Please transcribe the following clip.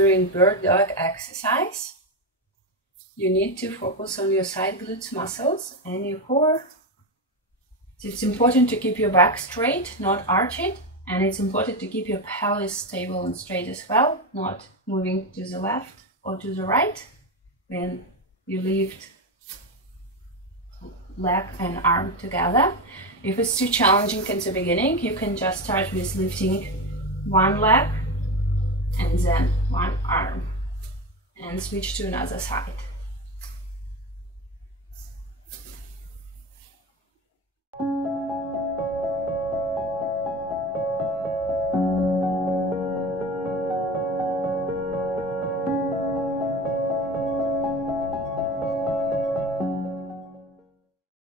during bird dog exercise, you need to focus on your side glutes muscles and your core. It's important to keep your back straight, not arch it, and it's important to keep your pelvis stable and straight as well, not moving to the left or to the right when you lift leg and arm together. If it's too challenging in the beginning, you can just start with lifting one leg and then one arm and switch to another side.